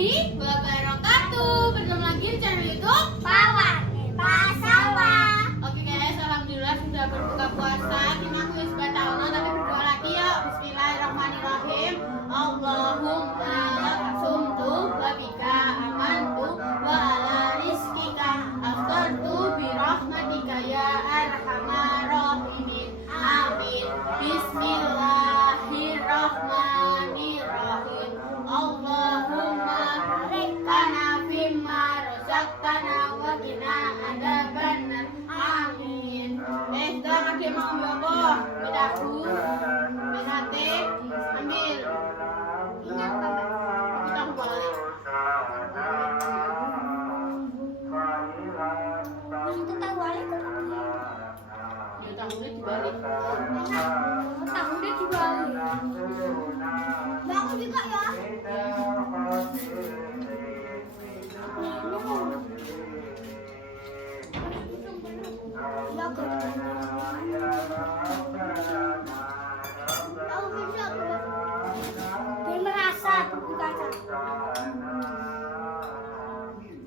warahmatullahi wabarakatuh. Bertemu lagi di channel YouTube Pawan Pasawa. Oke guys, alhamdulillah sudah berbuka puasa. Ini aku wis batalno tapi berdoa lagi ya. Bismillahirrahmanirrahim. Allahumma sumtu wa bika amantu wa ala rizkika aftartu bi rahmatika ya arhamar rahimin. Amin. Bismillahirrahmanirrahim. Allahumma barik fimma razaqtana wa qina adzabannar. Amin. Sekarang dia mau ambil apa? Bedaku, benate, ambil. Ingat apa? Kita balik. Itu tahu balik kan? Ya tahunya dibalik. Tahunya dibalik. Bangun juga ya. Biar merasa berpuasa.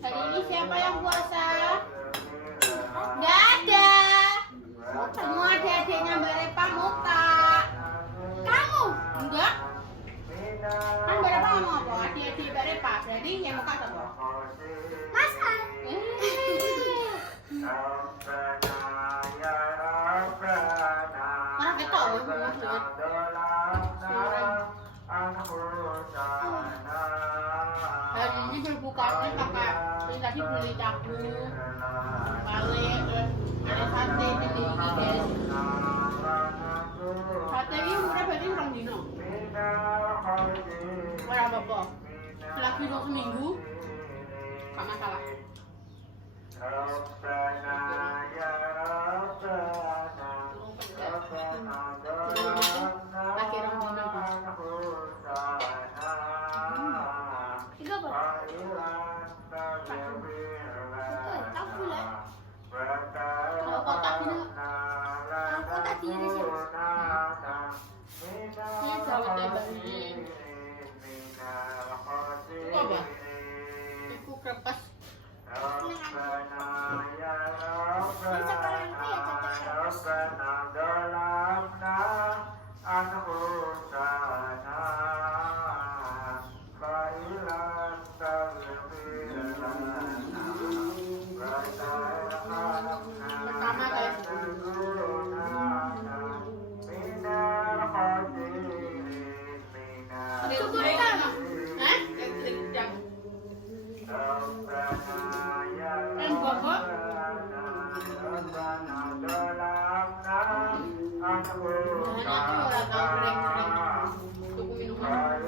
Hari ini siapa yang puasa? Gak ada. Semua adik-adiknya Mbak Repa muka. Kamu? Enggak. Kan Mbak Repa ngomong apa? Adik-adik Mbak Repa. Berarti yang muka apa? Masa? Mana ketok loh, maksudnya. Hari ini berbukanya pakai ini tadi beli tahu, balik, terus ada sate jadi ini guys. Sate ini murah berarti orang dino. Berapa apa? Selagi untuk seminggu, gak masalah. Lagi orang dino. Tiga apa? Aku lah. Kalau kotak ini, Aku tadi ini sih. ini jawab tebak ini. Itu apa? Iku krepas. Ini sekarang itu ya cocok. Pertama guys. Itu pertama. Hah? Dan bobok. Mana aku orang tahu goreng-goreng. Tunggu minuman.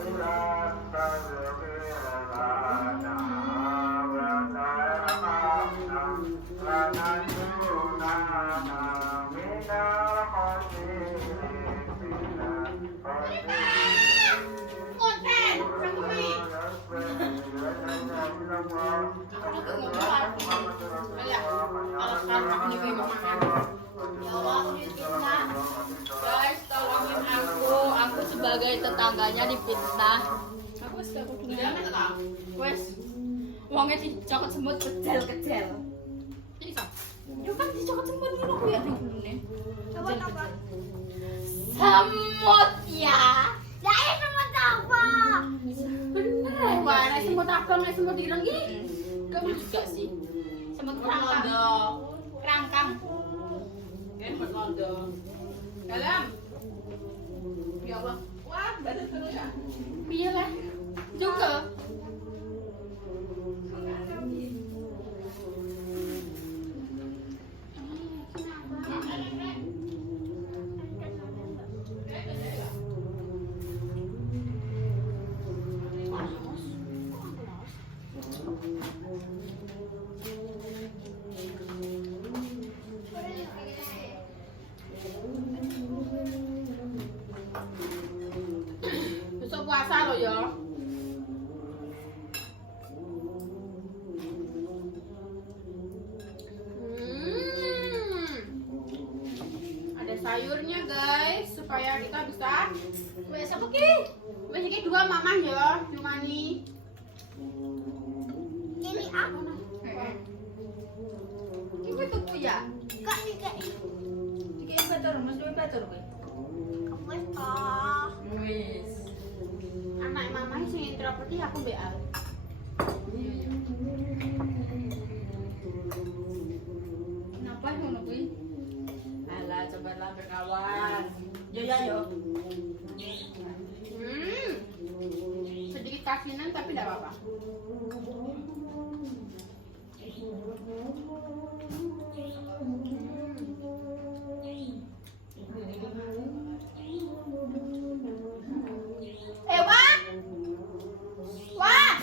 Konten, sampai. Aku tuh mau buat. Ayo, kalau sekarang aku nih mau makan. Ya Allah, aku difitnah. Guys, tolongin aku. Aku sebagai tetangganya difitnah. Aku sebagai tetangganya. Wes, uangnya dicokot semut kecil-kecil. Ini kan? Ya kan dicokot semut ini aku ya nih dulu nih. Apa? Semut ya. Ya ini semua apa? Bener. Wah, ada semut abang, ada semut ireng ini. Kamu juga sih. Semut kerangkang. Kerangkang. Semut londo. Dalam. Ya Allah. Wah, badan seru ya. Iya lah. Juga. Besok puasa loh ya. Ada sayurnya guys supaya kita bisa. Wes apa ki? Wes iki dua mamah ya, cuma nih. pira tur kowe? Wes toh. Wis. Anak mama sing introverti aku mbek Al. Kenapa ngono kuwi? Alah, cobalah berkawan. Yo ya yo. Sedikit kasinan tapi tidak apa-apa. Wah! Wah!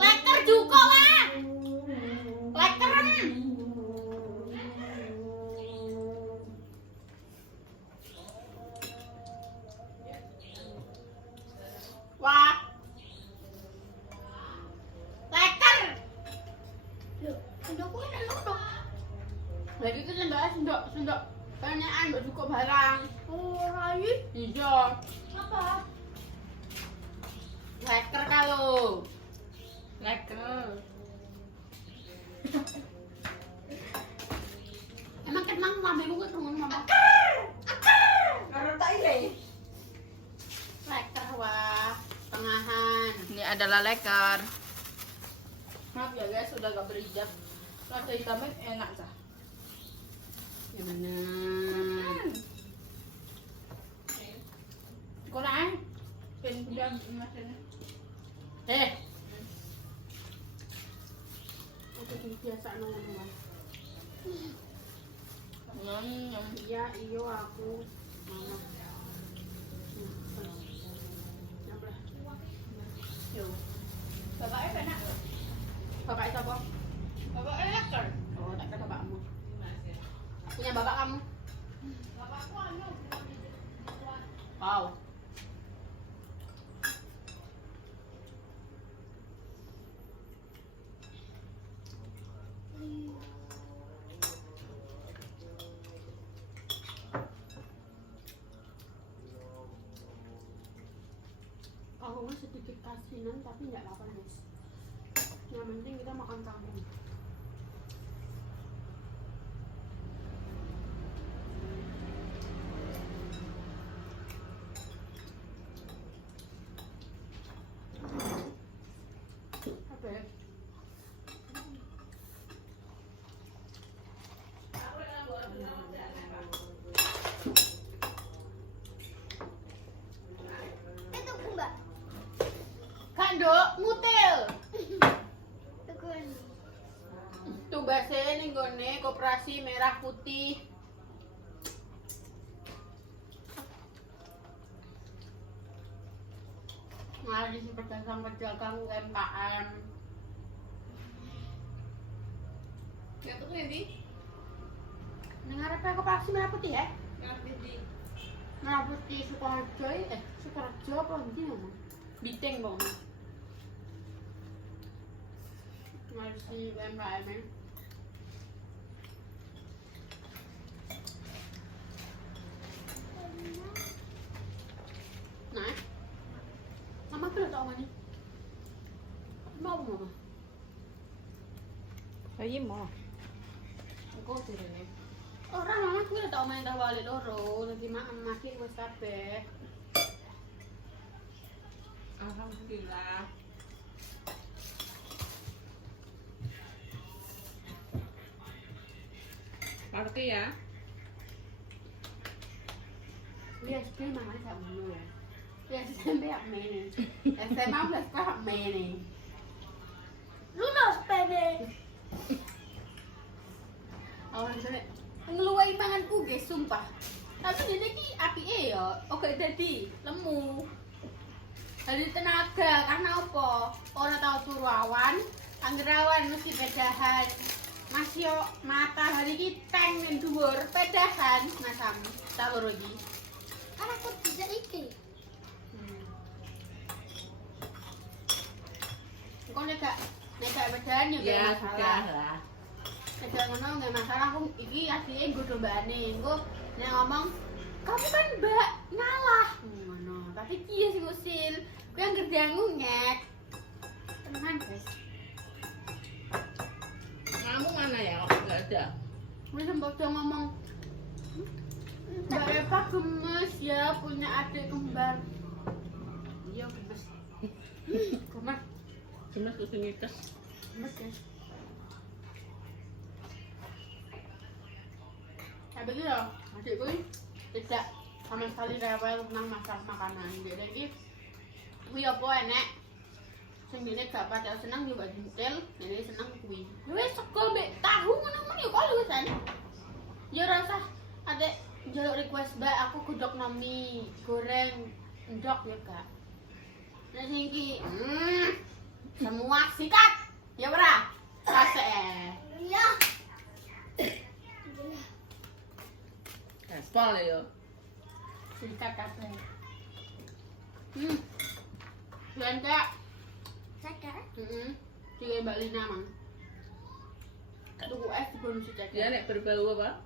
Leker juga wah! Lekerem! Wah! Leker! Loh, udah aku kan dong. Lagi itu sendok tanyaan mbak cukup barang. Oh, Rai. Iya. Apa? Leker kalau. Leker. Emang kenang mamamu kok ngomong mama. Karo tak ile. Leker wah, tengahan. Ini adalah leker. Maaf ya guys, sudah gak berhijab. Kalau ada hitamnya enak sah. Ya bener. Kurang. Ben udah masanya. Aku biasa ngomong. Iya, iyo aku. Mama. Nambah. Yo. Bapaknya enak. Bapaknya siapa? Bapaknya leker. Oh, tak kata bapakmu. Punya bapak kamu? Bapakku anu. Wow. Kalau sedikit kasinan tapi nggak apa-apa guys. Yang penting kita makan kangkung. Apa ya? Itu Mbak. Kandok mutil. Tekan. Tugasnya nih gone koperasi merah putih. Mari si pedagang UMKM. Ya tuh nanti. Dengar apa koperasi merah putih ya? Merah putih Sukoharjo Sukoharjo apa nanti ngomong? Biteng bang. Mari si UMKM ya. Nah, mama tuh udah tau mana? Mau mama? Ayo mau. Engkau sih ini. Orang mama tuh udah tau main tahu balik loro, nanti makan makin wes kabeh. Alhamdulillah. Ngerti ya? Lihat sih mama tak mau ya. Lihat SMP hak main. SMA plus hak main. Lunas pede. Awalnya sampe ngeluai manganku guys, sumpah. Tapi dia ki apike ya, oke dadi lemu. Dari tenaga karena apa? Ora tau turu awan, anggerawan mesti pedahan. Mas yo matahari ki teng ning dhuwur, pedahan masam. Tak loro iki. Kan aku bisa iki. Engko nek gak pedahan yo gak masalah. lah. Nek ngono gak masalah, aku iki asline nggo dombane. Engko nek ngomong, "Kamu kan Mbak ngalah." Ngono. Tapi piye sing usil? Kuwi yang kerjaanmu ngek. Tenan, guys. Mamamu mana ya? Nggak ada. Gue sempat dia ngomong, Mbak Eva gemes ya punya adik kembar. Iya gemes. Gemes. Cuma susu mites. Gemes ya. Tapi gitu loh, adikku ini tidak sama sekali rewel tentang masalah makanan. Jadi, gue apa enek. Sing dene gak pada seneng yo mbak jentil, dene seneng kuwi. Wis sego mbek tahu ngono-ngono yo kok lho san. Ya rasa adek njaluk request mbak aku godhog mie goreng ndok ya gak. Nek sing iki semua sikat. Ya ora? Kasih. Iya. Gaspol ya. Sikat kabeh. Kak. Sakar. Tiga Mbak Lina mang. Tunggu es di bonus Dia saja. nek berbau apa?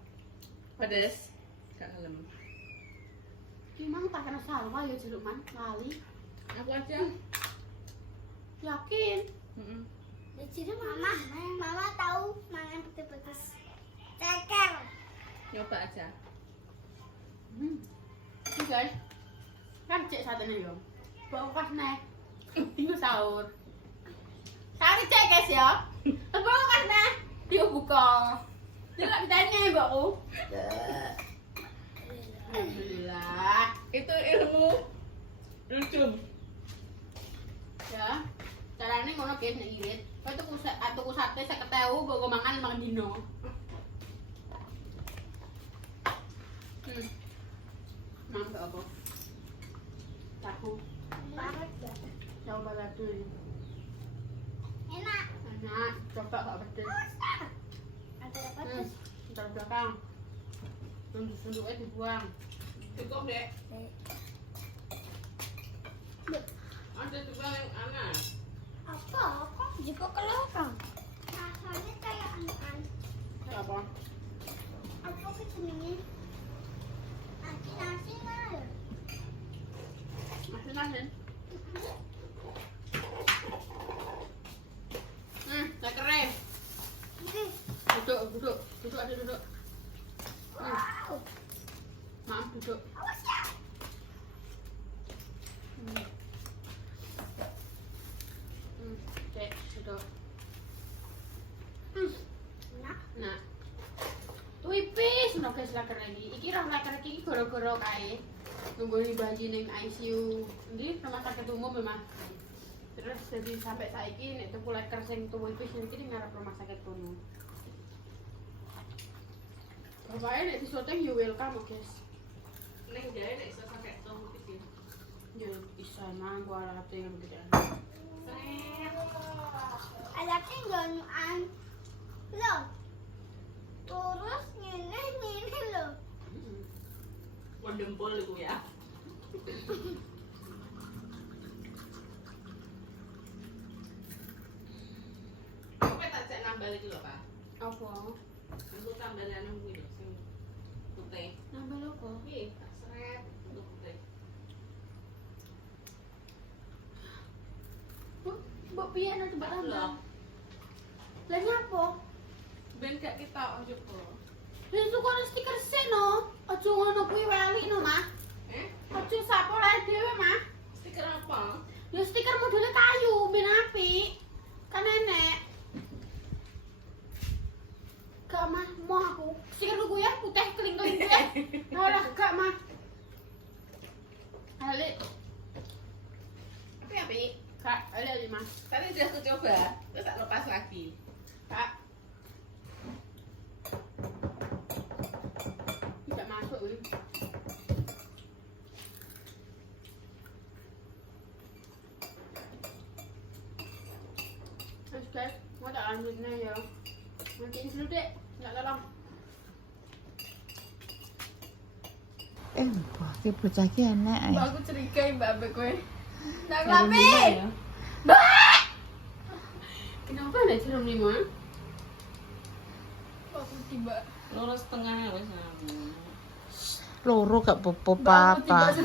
Pedes. Gak kalem. Gimana tak kena salwa ya jeruk man lali. Aku aja. Yakin? Jadi mama tahu mangan pedes-pedes. Sakar. Nyoba aja. Ini guys, kan cek saat ini yo. Bawa pas nih, tinggal sahur. Sahur cek guys ya. Bawa pas nih, dia buka. Dia nggak ditanya ya mbakku. Alhamdulillah. Itu ilmu lucu. Ya, caranya ngono guys nek irit. Kowe tuku sate 50.000 gue mangan dino. Mantap apa? Tahu. Banget ya. Coba ladu ini. Enak. Enak, coba gak pedes. Ada pedes. Ntar belakang. Tunduk-tunduknya dibuang. Cukup deh. Ada juga yang aneh. Apa? Kok juga kelihatan? Rasanya kayak anak. Kayak apa? Apa kejenenge? Nasi lah. Asin-asin. Saya keren. Duduk. Duduk ada duduk. Wow. Maaf duduk. Awas ya. Cek, duduk. Enak. Nah. Wipis, no guys laker lagi. Iki roh laker iki goro-goro kae. Nunggu bayi ning ICU. Ini rumah sakit umum memang. Terus jadi sampai saiki nek tuku laker sing tuku wipis iki ning ngarep rumah sakit kono. Bapaknya nek disoting you welcome guys. Neng jaya nek iso sampai tong pisin. Ya bisa nang gua alate yang gede. Ada tinggalan. Loh. Terus ngene loh. Wondempol iku ya. Kowe tak cek nambah iki lho, Pak. Apa? Aku tambah anu kuwi lho sing putih. Nambah apa? Iki tak seret untuk putih. Mbok piye nek coba tambah? Loh. Lah nyapa? Ben gak kita ojo kok. Wis tuku stiker seno. Aja ngono kuwi wali no, Mah. Aja sapo lae dhewe, Mah. Stiker apa? Ya stiker modele kayu ben apik. Kan enek. Gak Mah, mau aku. Stiker ku ya putih keling-keling kuwi. Alah, gak Mah. Alik. Api. Kak, alik Mas. Tadi udah aku coba, terus tak lepas lagi. Kak. Tidak masuk wih. Terus guys, mau tak lanjutnya ya. Matiin dulu dek, nggak tolong. Pasti bocah ki enak ae. Mbak aku curiga mbak Abe kowe. Nak Belum ngapain? lima ya? Mbak! Kenapa ada jeruk lima? Aku tiba. Lurus tengah wis aku. Loro gak popo Mbak, aku tiba. papa.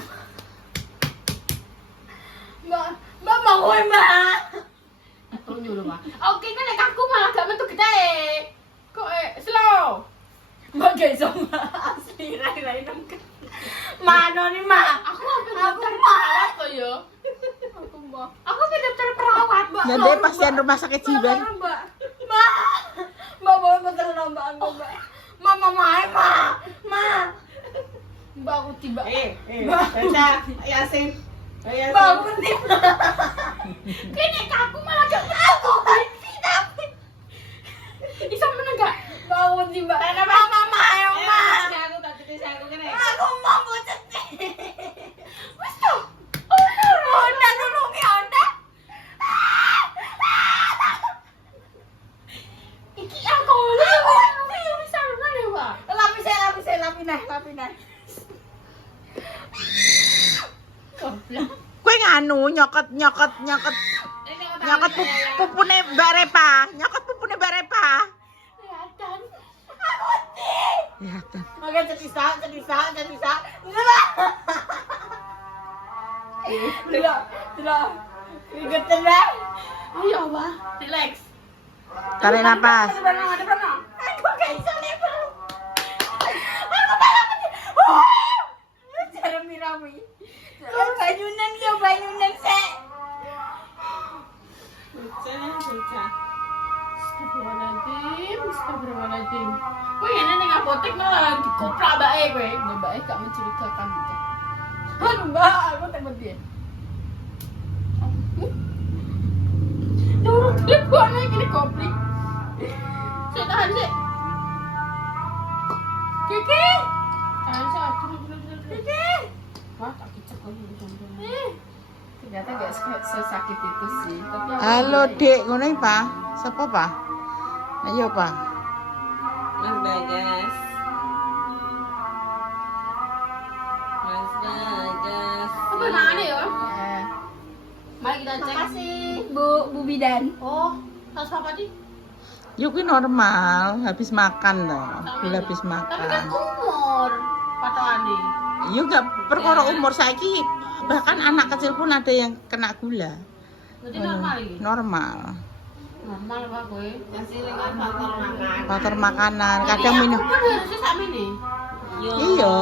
Mbak mau kowe mbak. Aku nyuruh mbak. Oke kan nek aku malah gak metu gede. Kok slow. Mbak guys sama asli rai-rai nang. Mano nih, Ma? Aku ambil daftar perawat kok ya. Aku ambil daftar perawat, Mbak. Nanti pasien rumah sakit jiwa. Mbak. Mbak bawa betul Mbak aku, Mbak. Mama mai, Ma. Mbak aku tiba. Baca Yasin. Bangun nih. Kini aku malah gak tahu. Tidak. Bisa menenggak. Bangun sih, Mbak. Mama mai, Ma. Aku tak ketis aku kene. Aku mau bocet nih. Wes tuh. Onda nulungi Onda. Iki aku lewat. Bisa lewat. Lapis. Goblok. Kue nganu nyokot pupune Mbak Repa. Nyokot pupune Mbak Repa. Kelihatan. Ya, Tan. Makan cetisa. Tidak. Ingetin lah. Ayo, Mbak. Relax. Tarik napas. Ada pernah. Aku gak bisa level. Aku malah cara mirami. Banyunan sih. Baca. Astagfirullahaladzim. Wih, ini ning apotek malah dikoplak mbake kowe. Mbake gak mencurigakan gitu. Aduh, Mbak, aku temen dia. Durung telepon gini koplik. Saya tahan sih. Kiki. Tahan sih, terus. Kiki. Wah, tak kicek kok jam-jam. Ternyata gak sesakit itu sih. Tapi aku Halo, Dek, ngono iki, Pak. Sapa, Pak? Ayo, Pak. Mas Bagas. Apa namanya ya? Mari kita cek. Makasih, Bu Bidan. Oh, kasus apa sih? Yuk kuwi normal, habis makan loh. Gula habis Tapi kan makan. umur patokannya. Yuk gak perkara umur saiki, bahkan anak kecil pun ada yang kena gula. Berarti normal ini? Normal. Normal apa gue? Yang silingan faktor makan. Faktor makanan, kadang minum. Aku kan harusnya sama ini. Iya.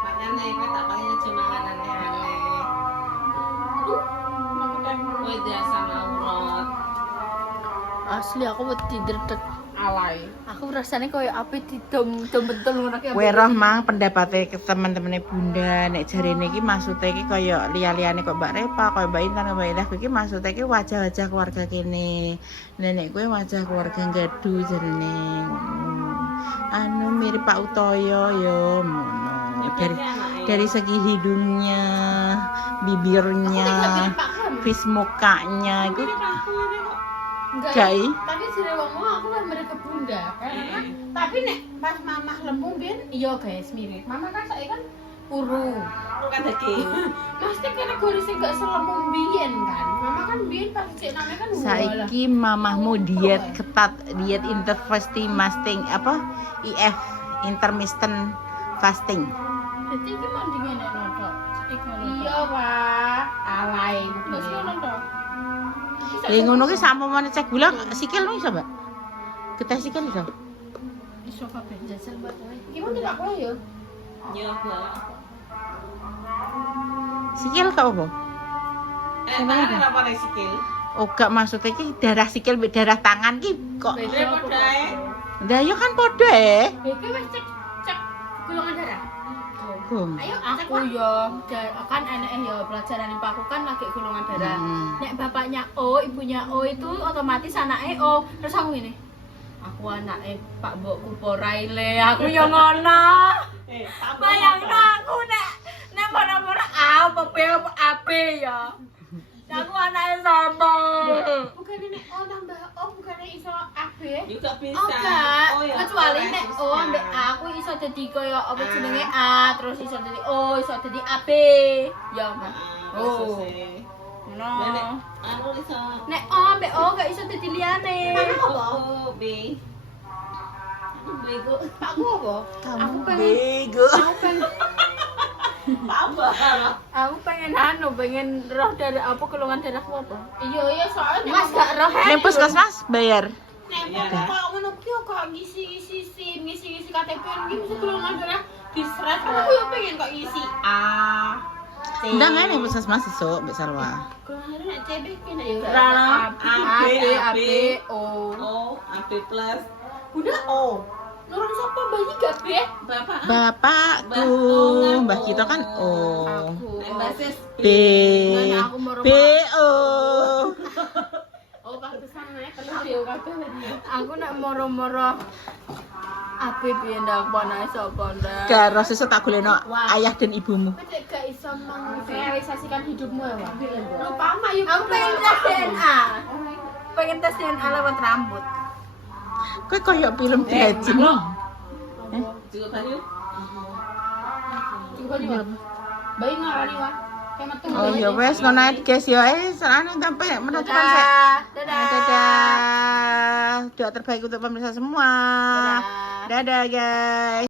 Makanya kan tak pakai cuma aneh-aneh. Kowe biasa ngawurot. Asli aku mau tidur alay. Aku rasanya kayak apa didom betul ngono ki. Kowe roh mang pendapatnya ke teman-temannya Bunda nek jarene iki maksudnya iki kaya liya-liyane kok Mbak Repa, kaya Mbak Intan, Mbak Indah iki maksudnya iki wajah-wajah keluarga kene. Nenek kowe wajah keluarga Gadu jarene. Anu mirip Pak Utoyo yo ngono. Dari segi hidungnya, bibirnya, vis mukanya itu Enggak. Tapi sire wong aku kan mereka Bunda kan. Tapi nek pas mamah lembung ben iya guys mirip. Mama kan saya kan uru. Bukan daging. Pasti kena goris sing gak selembung biyen kan. Mama kan biyen pas cek namanya kan saiki mamahmu diet ketat, diet intermittent apa? IF intermittent fasting. Jadi iki mendingan nek nonton. Iya, Pak. Alay. Wis ngono to. Lah ngono ki sampun cek gula sikil lu iso, Mbak? Getah sikil iso. Iso kabeh jajal Mbak. Gimana tak kowe ya? Ya, Mbak. Sikil gak apa? Tangan apa nek sikil? Oh, gak maksudnya ki darah sikil mbek darah tangan ki kok. Beda podae. Lah ya kan padha e. Iki wis cek golongan darah. Gong. Ayo aku yo kan anaknya yo pelajaran Pak aku kan lagi golongan darah. Nek bapaknya O, ibunya O itu otomatis anaknya O. Terus aku ngene. Aku anaknya Pak Mbokku Poraile, aku yo ngono. Bayangno aku nek ora-ora A apa B apa AB ya. Aku anaknya sama. Bukannya nek O nambah O bukannya iso AB? Juga bisa. Oh enggak, ya, kecuali boleh, nek O bisa. ambek A aku iso dadi koyo apa jenenge A, terus iso dadi O, iso dadi AB. Ya, Mbak. Oh. Ngono. Nek anu iso. Nek O ambek O gak iso dadi liyane. Oh, B. Bego. Aku apa? Aku pengen bego. Aku pengen roh dari apa golongan darahku apa? Iya, soalnya Mas gak roh. Ning puskesmas bayar. Nek kok ngono ki kok ngisi-ngisi SIM, ngisi-ngisi KTP iki mesti kulo ngajare diseret. Aku yo pengen kok ngisi A. Ndak ngene puskesmas sesuk Mbak Sarwa. Kulo ngajare nek CB kene yo. Rano, AB, O. A, B plus. Udah O. Nurun sapa bayi gak B? Bapak. Bapakku, Mbah kita kan O. Nek basis B. Nah, aku mau B O. Oh, pantesan nek telu yo kabeh berarti. Aku nak moro-moro api piye ndak ponae sapa ndak. Karo sesuk tak golekno ayah dan ibumu. Kok cek gak iso merealisasikan hidupmu ya, Wak? Lupa ama yuk. Aku pengen tes DNA. Pengen tes DNA lewat rambut. Kowe koyo film Dajin. juga banyu. Juga juga. Bayi ngarani, Wak. Kayak metu. Oh ya wes ngono ae guys ya. Soalnya sampai menutupan sik. Dadah. Dadah. Doa terbaik untuk pemirsa semua. Dadah guys.